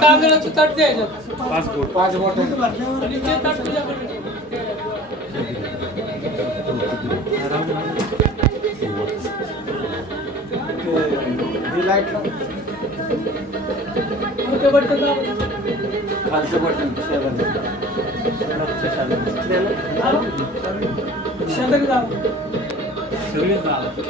तांदळाचं ताट द्यायचं पाच बोट पाच बोट आणि तुझ्याकडे लाईट సెవెన్ సెవెన్ కావాలి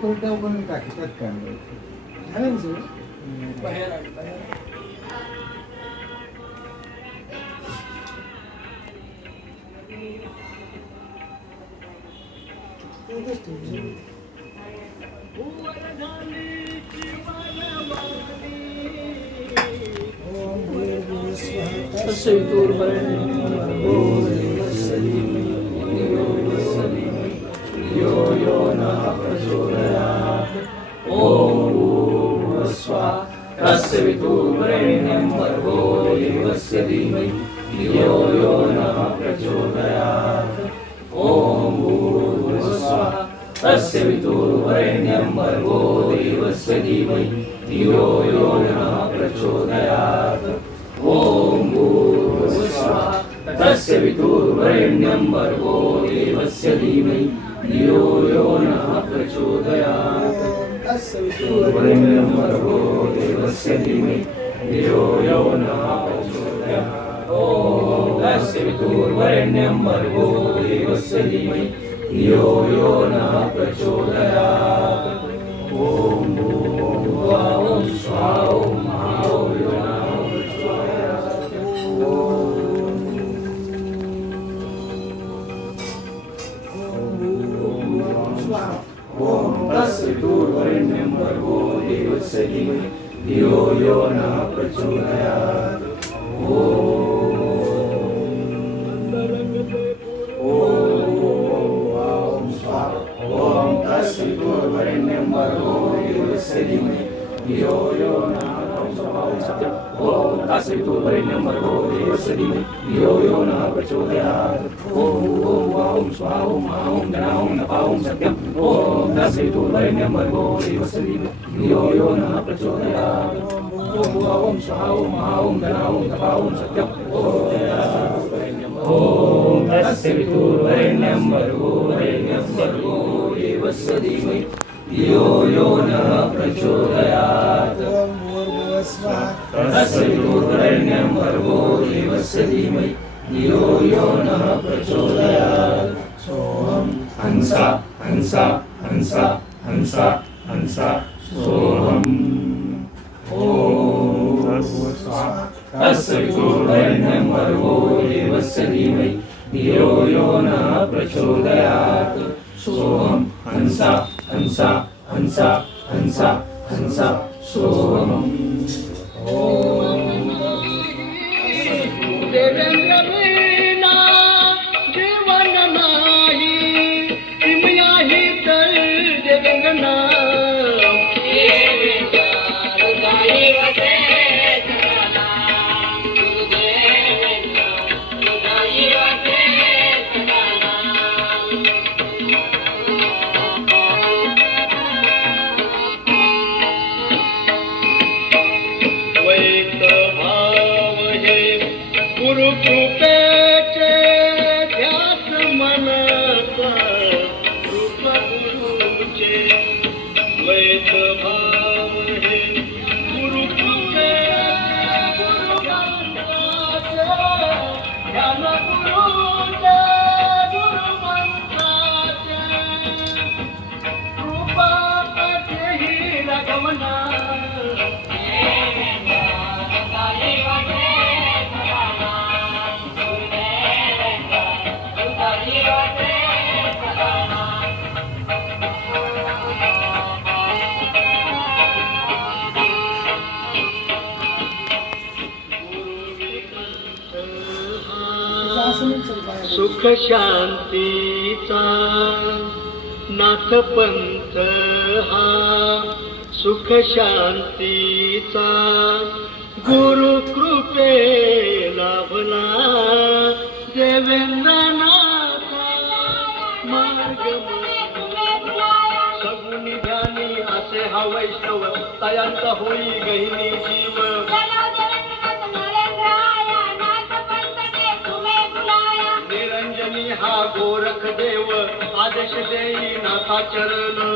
कोरड्या बनवून टाकतात कांदा झालं ना सगळं? बाहेर आलं तस्य वितुर्वरेण्यं भर्गो देवस्य धीमहि धियो यो नः प्रचोदयात्। ॐ तस्य वितुर्वरेण्यं भर्गो देवस्य धीमहि धियो यो नः प्रचोदयात्। ॐ भूर्भुवस्वः तस्य वितुर्वरेण्यं भर्गो देवस्य धीमहि धियो यो नः प्रचोदयात्। पूर्वरेण्यं भर्गो देवस्य धीमहि धियो यो नः प्रचोदयात् ॐ तस्य वितुर्वरेण्यं भर्गो देवस्य धीमहि धियो यो नः प्रचोदयात् ॐ भूर्भुवः ॐ स्वः ॐ महा ॐ यो नः प्रचोदयात् ॐ तस्य वितुर्वरेण्यं भर्गो देवस्य धीमहि धियो यो न प्रचोदयात्। ॐ। तस्य वितुर्वरेण्यं भर्गो देवस्य धीमहि धियो यो नः ॐ तस्य वितुर्वरेण्यं भर्गो देवस्य धीमहि धियो यो नः प्रचोदयात्। ॐ ॐ महा ॐ गणा ॐ नपा सत्यम् ॐ तस्य वितुर्वरेण्यं भर्गो देवस्य धीमहि धियो यो नः प्रचोदयात्। ॐ महा ॐ गणा ॐ नपा सत्यम् ॐ तस्य वितुर्वरेण्यं भर्गो वरेण्यं भर्गो देवस्य धीमहि धियो यो नः प्रचोदयात्। तस्य वितुर्वरेण्यं भर्गो देवस्य धीमहि धियो यो नः प्रचोदयात् सोऽहं प्रचोदयात् सोऽहं हंसा हंसा हंसा हंसा హంస సోమం. ఓం. Guru Kupa. सुख शांतीचा नाथ पंथ हा. सुख शांतीचा गुरु कृपे लाभला देवेंद्रनाथा मार्ग सगुनी ध्यानी असे हा वैष्णव तयांचा होई गहिनी जीव. ಆದೇಶ ದೇಯಿನ ಸಾಚರನು